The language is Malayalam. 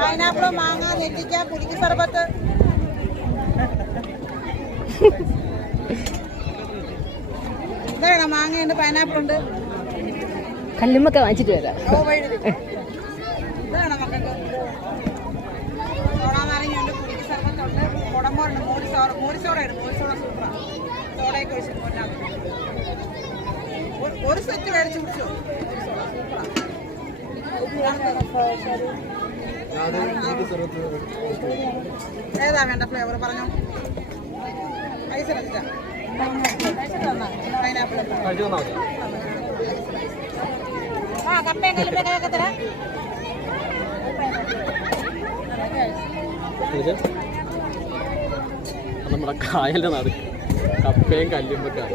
പൈനാപ്പിള്, മാങ്ങ, നെല്ലിക്ക, പുലിക്ക് സർബത്ത്. ഇതാണ് മാങ്ങയുണ്ട്, പൈനാപ്പിൾ ഉണ്ട്. കല്ലുമ്മൊക്കെ വാങ്ങിച്ചിട്ട് വരാം. ഇതാണ് മക്കൾക്ക് സോഡാനാരങ്ങയുണ്ട്, പുലിക്ക് സർബത്തുണ്ട്, കുടമ്പുണ്ട്, മോരിസോടയുണ്ട്. മോരിസോട സൂപ്പറാണ്. സോഡയൊക്കെ ഒഴിച്ചിട്ട് ഒരു സെറ്റ് മേടിച്ച് കുടിച്ചോ. ഏതാ വേണ്ട ഫ്ലേവർ പറഞ്ഞോ. ഐസ് എടുത്തിട്ടാ പൈനാപ്പിൾ. ആ കപ്പയും കല്ലുമ്പൊക്കെ തരാം. നമ്മുടെ കായലിന്റെ നാട് കപ്പയും കല്ലുമ്പൊക്കെ.